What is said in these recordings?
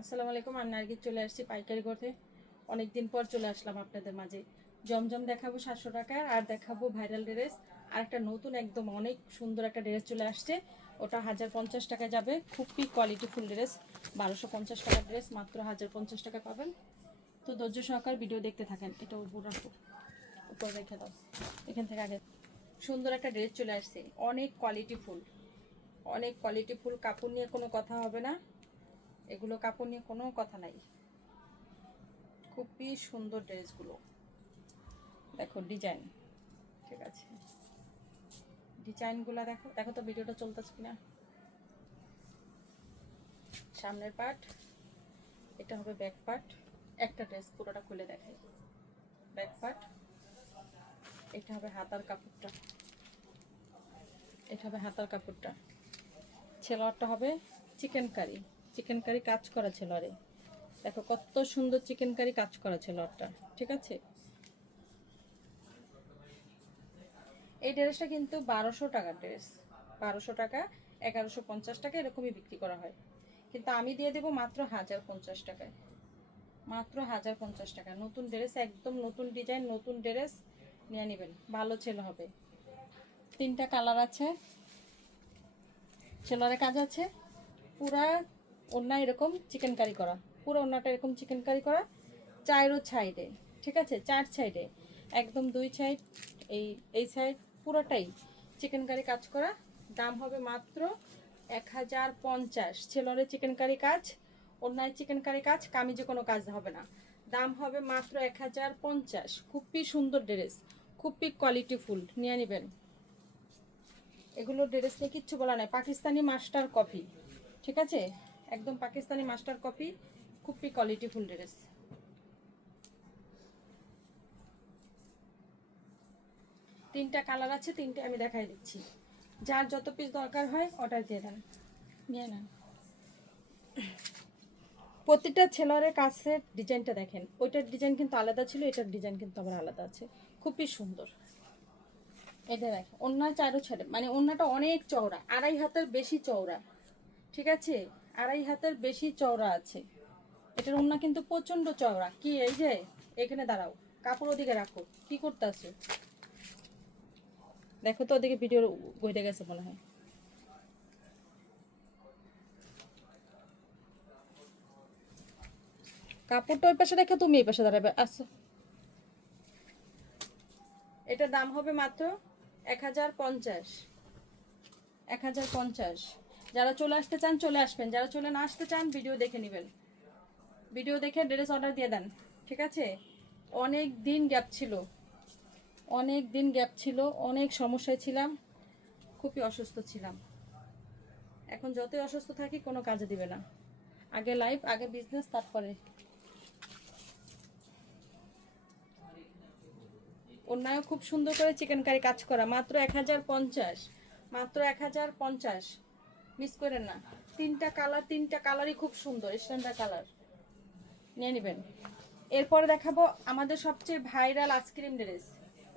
আসসালামু আলাইকুম, আমি নার্গিস চলে আসছি পাইকারি করতে। অনেক দিন পর চলে আসলাম আপনাদের মাঝে। জমজম দেখাবো সাতশো টাকার, আর দেখাবো ভাইরাল ড্রেস। আর একটা নতুন, একদম অনেক সুন্দর একটা ড্রেস চলে আসছে। ওটা হাজার পঞ্চাশ টাকা যাবে। খুবই কোয়ালিটি ফুল ড্রেস, বারোশো পঞ্চাশ টাকার ড্রেস, মাত্র হাজার পঞ্চাশ টাকা পাবেন। তো ধৈর্য সহকার ভিডিও দেখতে থাকেন। এটা উপর রাখো। উপর রেখে দাও। এখান থেকে আগে। সুন্দর একটা ড্রেস চলে আসছে। অনেক কোয়ালিটি ফুল অনেক কোয়ালিটি ফুল কাপড় নিয়ে কোনো কথা হবে না। এগুলো কাপড় নিয়ে কোনো কথা নাই। খুবই সুন্দর ড্রেসগুলো। দেখো ডিজাইন ঠিক আছে। ডিজাইনগুলো দেখো দেখো তো ভিডিওটা চলতেছে কিনা। সামনের পার্ট এটা হবে ব্যাক পার্ট একটা ড্রেস পুরোটা খুলে দেখাই। ব্যাক পার্ট এটা হবে হাতার কাপড়টা। এটা হবে হাতার কাপড়টা। ছেলোয়ারটা হবে চিকেন কারি চিকেন কারি কাজ করা ছেলোয়ারে দেখো কত সুন্দর চিকেন কারি কাজ করা ছেলোয়ারটা ঠিক আছে? এই ড্রেসটা কিন্তু বারোশো টাকার ড্রেস। বারোশো টাকা, এগারোশো পঞ্চাশ টাকা এরকমই বিক্রি করা হয়। কিন্তু আমি দিয়ে দেবো মাত্র হাজার পঞ্চাশ টাকায়। মাত্র হাজার পঞ্চাশ টাকা। নতুন ড্রেস, একদম নতুন ডিজাইন নতুন ড্রেস নিয়ে নেবেন। ভালো ছেলে হবে। তিনটা কালার আছে। ছেলের কাজ আছে। পুরা ওনা এরকম চিকেন কারি করা। পুরো ওনাটা এরকম চিকেন কারি করা। চারও সাইডে, ঠিক আছে? চার সাইডে। একদম দুই সাইড এই এই সাইড পুরোটাই চিকেন কারি কাজ করা। দাম হবে মাত্র এক হাজার পঞ্চাশ। ছেলরে চিকেন কারি কাজ অন্যায় চিকেন কারি কাজ, কামিজে কোনো কাজ হবে না। দাম হবে মাত্র এক হাজার পঞ্চাশ। খুবই সুন্দর ড্রেস খুবই কোয়ালিটি ফুল। নিয়ে নেবেন। এগুলো ড্রেস নিয়ে কিচ্ছু বলা নাই। পাকিস্তানি মাস্টার কপি ঠিক আছে? একদম পাকিস্তানি মাস্টার কপি, খুবই কোয়ালিটি ফুল ড্রেস তিনটা কালার আছে, তিনটে আমি দেখাই দিচ্ছি। যার যত পিস দরকার হয় অর্ডার দিয়ে দেন। নিয়ে নেন। প্রতিটা ছেলের কাছের ডিজাইনটা দেখেন। ওইটার ডিজাইন কিন্তু আলাদা ছিল, এটার ডিজাইন কিন্তু আবার আলাদা আছে। খুবই সুন্দর। এটা দেখ ওন্না চারো ছেড়ে মানে ওন্নাটা অনেক চওড়া, আড়াই হাতের বেশি চওড়া। ঠিক আছে? আড়াই হাতের বেশি চওড়া আছে। এটার ওন্না কিন্তু প্রচণ্ড চওড়া। কি, এই যে, এখানে দাঁড়াও। কাপড় ওদিকে রাখো। কি করতে দেখো তো ওদিকে ভিডিও বইতে গেছে মনে হয়। কাপড়টা ওই পাশে রেখে তুমি এই পাশে দাঁড়াবে। আচ্ছা। এটার দাম হবে মাত্র এক হাজার পঞ্চাশ। এক হাজার পঞ্চাশ। যারা চলে আসতে চান, চলে আসবেন। যারা চলে না আসতে চান ভিডিও দেখে নেবেন। ভিডিও দেখে ড্রেস অর্ডার দিয়ে দেন, ঠিক আছে? অনেক দিন গ্যাপ ছিল। অনেক দিন গ্যাপ ছিল, অনেক সমস্যায় ছিলাম, খুবই অসুস্থ ছিলাম। এখন যতই অসুস্থ থাকি, কোনো কাজে দিবে না। আগে লাইফ আগে বিজনেস তারপরে। অন্যায় খুব সুন্দর করে চিকেন কারি কাজ করা, মাত্র এক হাজার পঞ্চাশ, মাত্র এক হাজার পঞ্চাশ। মিস করেন না। তিনটা কালার তিনটা কালারই খুব সুন্দর স্ট্যান্ডার্ড কালার নিয়ে নেবেন। এরপরে দেখাবো আমাদের সবচেয়ে viral ice cream dress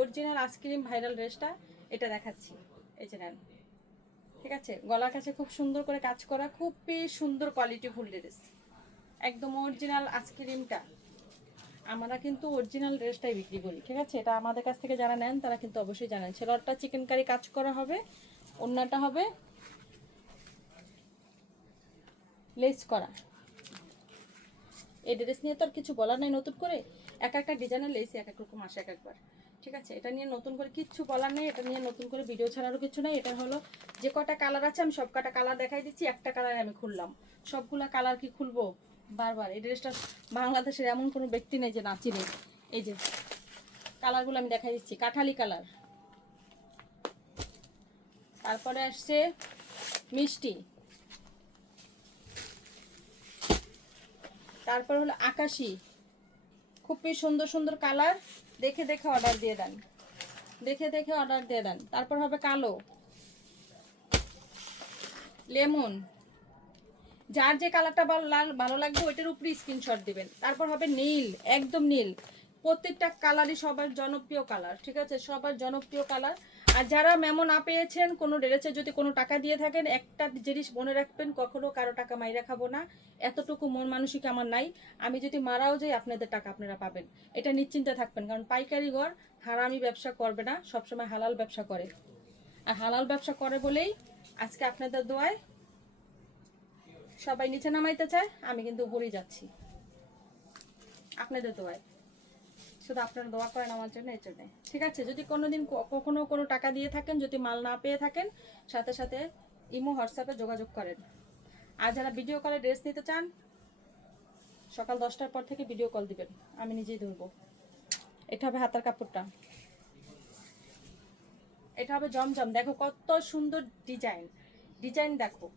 original ice cream viral ড্রেসটা এটা দেখাচ্ছি। এই যে নেন। ঠিক আছে? গলার কাছে খুব সুন্দর করে কাজ করা, খুবই সুন্দর কোয়ালিটি ফুল ড্রেস একদম অরিজিনাল আইসক্রিমটা আমরা কিন্তু অরিজিনাল ড্রেসটাই বিক্রি করি, ঠিক আছে? এটা আমাদের কাছ থেকে যারা নেন, তারা কিন্তু অবশ্যই জানেন। ছেলরটা চিকেন কারি কাজ করা হবে অন্যটা হবে লেস করা। এই ড্রেস নিয়ে তো আর কিছু বলার নাই নতুন করে। এক একটা ডিজাইনের লেস এক এক রকম আসে এক একবার। ঠিক আছে? এটা নিয়ে নতুন করে কিচ্ছু বলার নেই, এটা নিয়ে নতুন করে ভিডিও ছাড়ারও কিছু নেই। এটা হলো যে কটা কালার আছে, আমি সব কটা কালার দেখাই দিচ্ছি, একটা কালার আমি খুললাম। সবগুলা কালার কি খুলবো? বারবার। এই ড্রেসটা বাংলাদেশের এমন কোনো ব্যক্তি নেই যে নাচি নেই এই যে কালারগুলো আমি দেখাই দিচ্ছি। কাঠালি কালার তারপরে আসছে মিষ্টি। তারপর হলো আকাশি। খুবই সুন্দর সুন্দর কালার। দেখে দেখে অর্ডার দিয়ে দেন। দেখে দেখে অর্ডার দিয়ে দেন। তারপর হবে কালো। লেমন। যার যে কালারটা ভালো, লাল- ভালো লাগবে, ওইটার উপরে স্ক্রিনশট দিবেন। তারপর হবে নীল, একদম নীল। প্রত্যেকটা কালারই সবার জনপ্রিয় কালার, ঠিক আছে? সবার জনপ্রিয় কালার। আর যারা মেমো না পেয়েছেন, কোনো ড্রেসে যদি কোনো টাকা দিয়ে থাকেন, একটা জিনিস মনে রাখবেন, কখনো কারও টাকা মাইরা খাব না। এতটুকু মন মানসিক আমার নাই। আমি যদি মারাও যাই, আপনাদের টাকা আপনারা পাবেন। এটা নিশ্চিন্তে থাকবেন, কারণ পাইকারি ঘর হারামি ব্যবসা করবে না, সবসময় হালাল ব্যবসা করে। আর হালাল ব্যবসা করে বলেই আজকে আপনাদের দোয়ায় সবাই নিচে নামাইতে চায়, আমি কিন্তু উপরেই যাচ্ছি। আপনাদের দোয়ায়। শুধু আপনারা দোয়া করেন আমার জন্য এই জন্য। ঠিক আছে? যদি কোনোদিন ক- কখনো কোনো টাকা দিয়ে থাকেন, যদি মাল না পেয়ে থাকেন, সাথে সাথে ইমো, হোয়াটসঅ্যাপে যোগাযোগ করেন। আর যারা ভিডিও কলে ড্রেস নিতে চান, সকাল দশটার পর থেকে ভিডিও কল দিবেন। আমি নিজেই ধরবো। এটা হবে হাতার কাপড়টা। এটা হবে জমজম। দেখো কত সুন্দর ডিজাইন। ডিজাইন দেখো।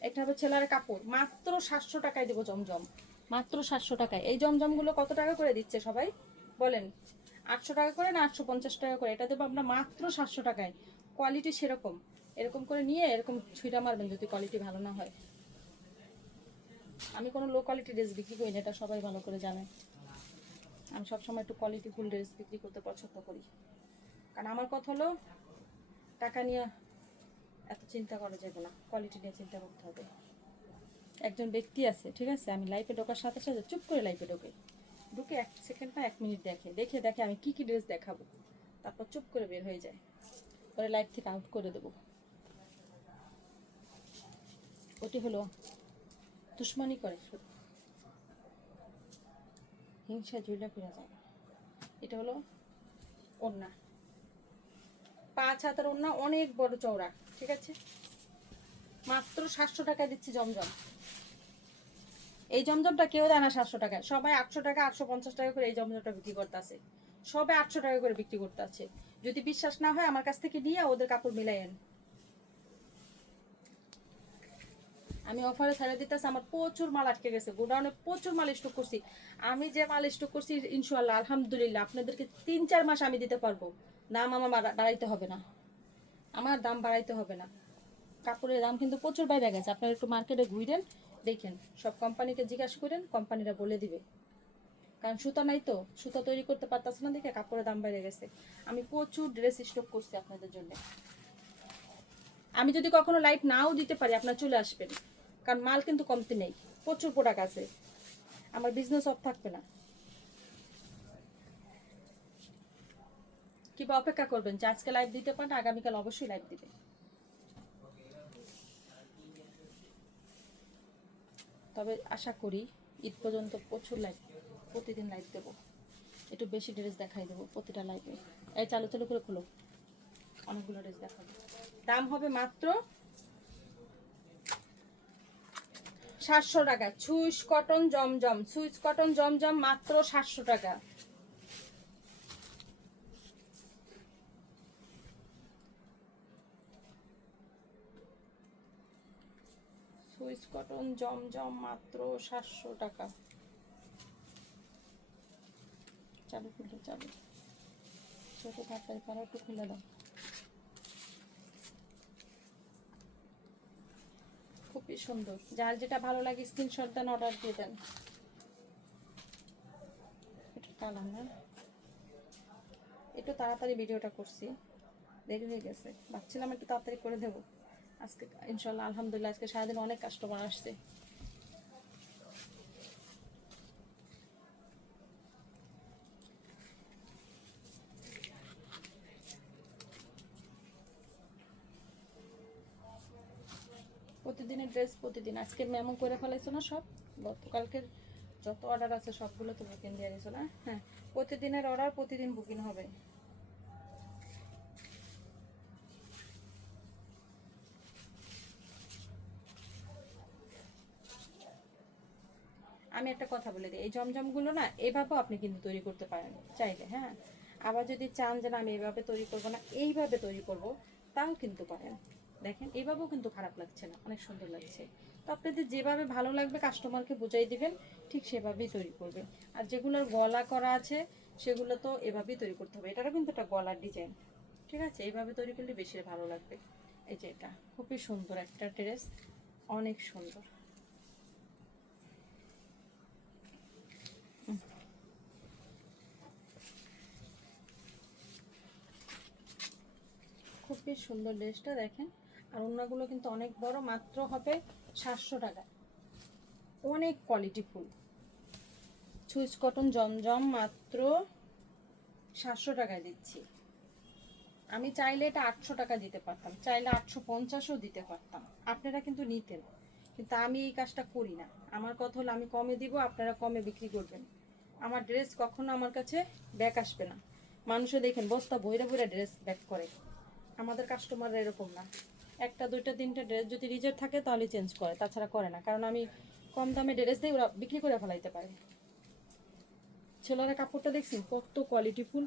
এটা হবে ছেলের কাপড়। মাত্র সাতশো টাকায় দেবো জমজম। মাত্র সাতশো টাকায়। এই জমজমগুলো কত টাকা করে দিচ্ছে সবাই? বলেন। আটশো টাকা করে না আটশো পঞ্চাশ টাকা করে? এটা দেবো আপনার মাত্র সাতশো টাকায়। কোয়ালিটি সেরকম। এরকম করে নিয়ে এরকম ছুঁড়া মারবেন যদি কোয়ালিটি ভালো না হয়। আমি কোনো লো কোয়ালিটি ড্রেস বিক্রি করি না, এটা সবাই ভালো করে জানে। আমি সবসময় একটু কোয়ালিটি ফুল ড্রেস বিক্রি করতে পছন্দ করি। কারণ আমার কথা হলো, টাকা নিয়ে এত চিন্তা করা যাবে না। কোয়ালিটি নিয়ে চিন্তা করতে হবে। একজন ব্যক্তি আছে, ঠিক আছে? আমি লাইফে ঢোকার সাথে সাথে চুপ করে লাইফে ঢোকে। ঢুকে এক সেকেন্ড না এক মিনিট দেখে। দেখে দেখে আমি কি কি ড্রেস দেখাবো? তারপর চুপ করে বের হয়ে যায়। পরে লাইফ থেকে আউট করে দেবো। ওটি হলো দুশ্মনী করে। হিংসা জুড়ে ফিরে যায়। এটা হলো ওড়না। পাঁচ হাতের ওড়না, অনেক বড় চওড়া, ঠিক আছে? মাত্র সাতশো টাকা দিচ্ছি জমজম। এই জমজমটা কেউ দেয় না সাতশো টাকায়। সবাই আটশো টাকা, আটশো পঞ্চাশ টাকা করে এই জমজমটা বিক্রি করতে সবাই আটশো টাকা করে বিক্রি করতে আছে যদি বিশ্বাস না হয়, আমার কাছ থেকে নিয়ে ওদের কাপড় মিলাইয়েন আমি অফারে ছেড়ে দিতেছি, আমার প্রচুর মাল আটকে গেছে। গোডাউনে প্রচুর মাল স্টক করছি। আমি যে মাল স্টক করছি ইনশাল্লাহ আলহামদুলিল্লাহ, আপনাদেরকে তিন, চার মাস আমি দিতে পারব। দাম আমার বাড়াইতে হবে না। আমার দাম বাড়াইতে হবে না। কাপড়ের দাম কিন্তু প্রচুর বাইরে গেছে। আপনারা একটু মার্কেটে ঘুরেন দেখেন, সব কোম্পানিকে জিজ্ঞাসা করেন, কোম্পানিরা বলে দিবে। কারণ সুতা নাই তো, সুতা তৈরি করতে পারতাছে না দেখে কাপড়ের দাম বেড়ে গেছে। আমি প্রচুর ড্রেস স্টক করছি আপনাদের জন্য। আমি যদি কখনো লাইট নাও দিতে পারি, আপনার চলে আসবেন। কারণ মাল কিন্তু কমতে নেই, প্রচুর প্রোডাক্ট আছে। আমার বিজনেস অফ থাকবে না। কিংবা অপেক্ষা করবেন যে আজকে লাইভ দিতে পারেন, আগামীকাল অবশ্যই লাইভ দিবে। তবে আশা করি ঈদ পর্যন্ত প্রচুর লাইভ প্রতিদিন লাইভ দেবো। একটু বেশি ড্রেস দেখাই দেবো প্রতিটা লাইভে এই চালু চালু করে খুলো। অনেকগুলো ড্রেস দেখাবো। দাম হবে মাত্র সাতশো টাকা। সুইচ কটন জমজম, সুইচ কটন জমজম মাত্র সাতশো টাকা। সুইস কটন জমজম মাত্র সাতশো টাকা। চালু খুলে চালু। ছোট তাড়াতাড়ি পারো একটু খুলে দাও। খুবই সুন্দর। যার যেটা ভালো লাগে স্ক্রিনশট দেন অর্ডার দিয়ে দেন। এটা কালার না। একটু তাড়াতাড়ি ভিডিওটা করছি। দেরি হয়ে গেছে। ভাবছিলাম একটু তাড়াতাড়ি করে দেবো। আজকে ইনশাল্লাহ আলহামদুলিল্লাহ, আজকে সারাদিন অনেক কাস্টমার আসছে। প্রতিদিনের ড্রেস প্রতিদিন। আজকে মেমো করে ফেলাইছো না সব? গতকালকের যত অর্ডার আছে সবগুলো তো বুকিং দিয়ে দিয়েছ না? হ্যাঁ প্রতিদিনের অর্ডার প্রতিদিন বুকিং হবে। আমি একটা কথা বলে দিই, এই জমজমগুলো না এভাবেও আপনি কিন্তু তৈরি করতে পারেন চাইলে হ্যাঁ? আবার যদি চান যে না, আমি এইভাবে তৈরি করব না, এইভাবে তৈরি করব, তাও কিন্তু পারেন দেখেন এইভাবেও কিন্তু খারাপ লাগছে না, অনেক সুন্দর লাগছে। তো আপনাদের যেভাবে ভালো লাগবে কাস্টমারকে বুঝাই দিবেন, ঠিক সেভাবেই তৈরি করবে আর যেগুলোর গলা করা আছে, সেগুলো তো এভাবেই তৈরি করতে হবে। এটারও কিন্তু একটা গলার ডিজাইন ঠিক আছে? এইভাবে তৈরি করলে বেশি ভালো লাগবে। এই যে এটা, খুবই সুন্দর একটা ড্রেস অনেক সুন্দর। কি সুন্দর ড্রেসটা দেখেন। আর ওনাগুলো কিন্তু অনেক বড়, মাত্র হবে সাতশো টাকা অনেক কোয়ালিটি ফুল। সুইচ কটন জমজম মাত্র সাতশো টাকায় দিচ্ছি। আমি চাইলে এটা আটশো টাকা দিতে পারতাম, চাইলে আটশো পঞ্চাশও দিতে পারতাম। আপনারা কিন্তু নিতেন, কিন্তু আমি এই কাজটা করি না। আমার কথা হলো আমি কমে দিব, আপনারা কমে বিক্রি করবেন। আমার ড্রেস কখনো আমার কাছে ব্যাক আসবে না। মানুষে দেখেন বস্তা বইরা বইরা ড্রেস ব্যাক করে। আমাদের কাস্টমাররা এরকম না। একটা, দুইটা, তিনটা ড্রেস যদি রিজেক্ট থাকে তাহলে চেঞ্জ করে, তাছাড়া করে না। কারণ আমি কম দামে ড্রেস দিই ওরা বিক্রি করে ফেলাইতে পারে। ছেলেরা কাপড়টা দেখছি, কত কোয়ালিটি ফুল,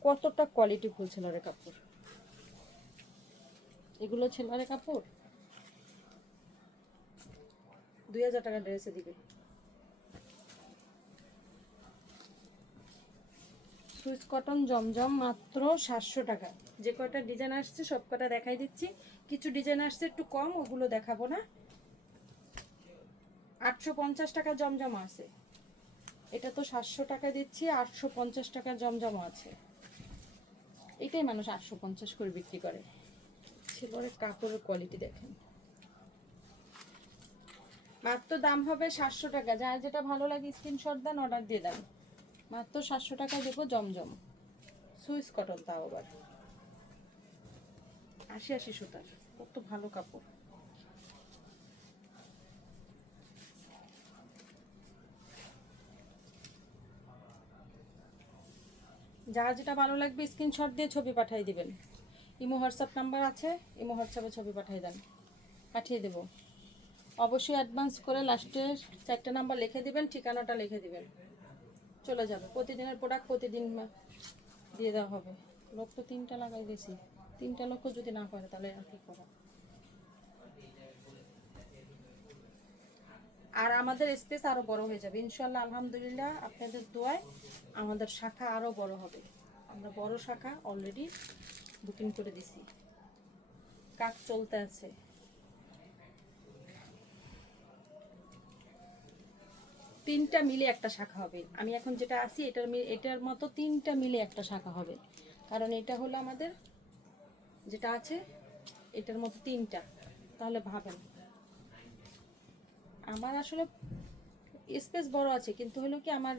কতটা কোয়ালিটি ফুল ছেলের কাপড়। এগুলো ছেলের কাপড়? দুই হাজার টাকা ড্রেসে দিবে। সুইচ কটন জমজম মাত্র সাতশো টাকা। যে কটা ডিজাইন আসছে সব কটা দেখাই দিচ্ছি। কিছু ডিজাইন আসছে একটু কম, ওগুলো দেখাবো না। আটশো পঞ্চাশ টাকা জমজম আছে। এটা তো সাতশো টাকা দিচ্ছি, আটশো পঞ্চাশ টাকা জমজম আছে। এটাই মানুষ আটশো পঞ্চাশ করে বিক্রি করে। ছেলের কাপড়ের কোয়ালিটি দেখেন। মাত্র দাম হবে সাতশো টাকা। যার যেটা ভালো লাগে স্ক্রিনশট দেন অর্ডার দিয়ে দেন। মাত্র সাতশো টাকা দেবো জমজম। সুইস কটন তাও আবার। আশি আশি সুতার, কত ভালো কাপড়। যার যেটা ভালো লাগবে স্ক্রিনশট দিয়ে ছবি পাঠিয়ে দিবেন। ইমো হোয়াটসঅ্যাপ নাম্বার আছে, ইমো হোয়াটসঅ্যাপে ছবি পাঠিয়ে দেন। পাঠিয়ে দেবো। অবশ্যই অ্যাডভান্স করে লাস্টের চারটে নাম্বার লিখে দিবেন, ঠিকানাটা লিখে দিবেন। চলে যাবে। প্রতিদিনের প্রোডাক্ট প্রতিদিন দিয়ে দেওয়া হবে। লোক তো তিনটা লাগাই দিয়েছি। তিনটা লোক যদি না পারে তাহলে আর কি করা? আর আমাদের স্পেস আরও বড় হয়ে যাবে। ইনশাল্লাহ আলহামদুলিল্লাহ, আপনাদের দোয়ায় আমাদের শাখা আরও বড় হবে। আমরা বড় শাখা অলরেডি বুকিং করে দিছি। কাজ চলতে আছে। তিনটা মিলে একটা শাখা হবে। আমি এখন যেটা আছি, এটার এটার মতো তিনটা মিলে একটা শাখা হবে। কারণ এটা হলো আমাদের যেটা আছে, এটার মতো তিনটা। তাহলে ভাবেন। আমার আসলে স্পেস বড় আছে, কিন্তু হলো কি আমার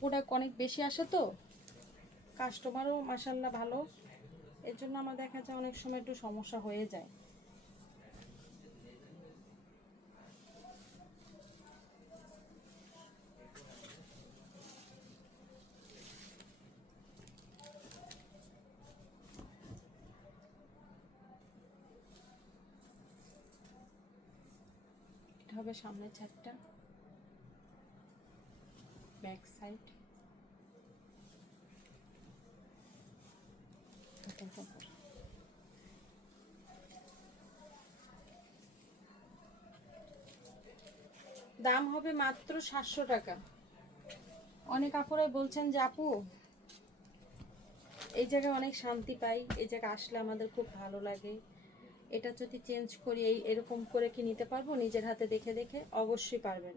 প্রোডাক্ট অনেক বেশি আসে তো। কাস্টমারও মাসাল্লাহ ভালো। এর জন্য আমার দেখা যায় অনেক সময় একটু সমস্যা হয়ে যায়। হবে সামনের চারটা ব্যাক সাইড দাম হবে মাত্র সাতশো টাকা। অনেক আপুরাই বলছেন যে, আপু, এই জায়গায় অনেক শান্তি পাই। এই জায়গায় আসলে আমাদের খুব ভালো লাগে। এটা যদি চেঞ্জ করি, এই এরকম করে কি নিতে পারব? নিজের হাতে দেখে দেখে অবশ্যই পারবেন।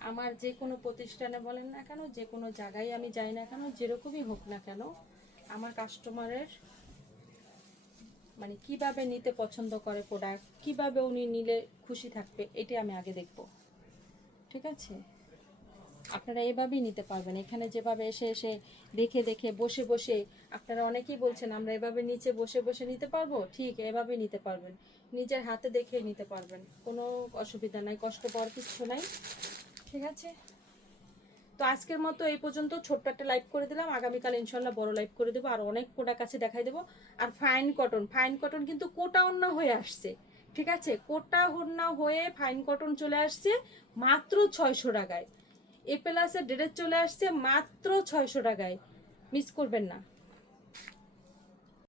আমার যে কোনো প্রতিষ্ঠানে বলেন না কেন, যে কোনো জায়গায় আমি যাই না কেন, যেরকমই হোক না কেন, আমার কাস্টমারের মানে কীভাবে নিতে পছন্দ করে প্রোডাক্ট কীভাবে উনি নিলে খুশি থাকবে, এটাই আমি আগে দেখব। ঠিক আছে? আপনারা এভাবেই নিতে পারবেন। এখানে যেভাবে এসে এসে দেখে দেখে, বসে বসে আপনারা অনেকেই বলছেন, আমরা এভাবে নিচে বসে বসে নিতে পারব? ঠিক এভাবে নিতে পারবেন। নিজের হাতে দেখে নিতে পারবেন। কোনো অসুবিধা নাই, কষ্ট পাওয়ার কিছু নাই। ঠিক আছে? তো আজকের মতো এই পর্যন্ত। ছোট্ট একটা লাইভ করে দিলাম। আগামীকাল ইনশাল্লাহ বড় লাইভ করে দেবো। আর অনেক প্রোডাক্ট আছে দেখাই দেবো। আর ফাইন কটন ফাইন কটন কিন্তু কোটা ওন্না হয়ে আসছে। ঠিক আছে? কোটা ওন্না হয়ে ফাইন কটন চলে আসছে মাত্র ছয়শো টাকায়। এ প্লাসের ডেটের চলে আসছে মাত্র ছয়শো টাকায়। মিস করবেন না।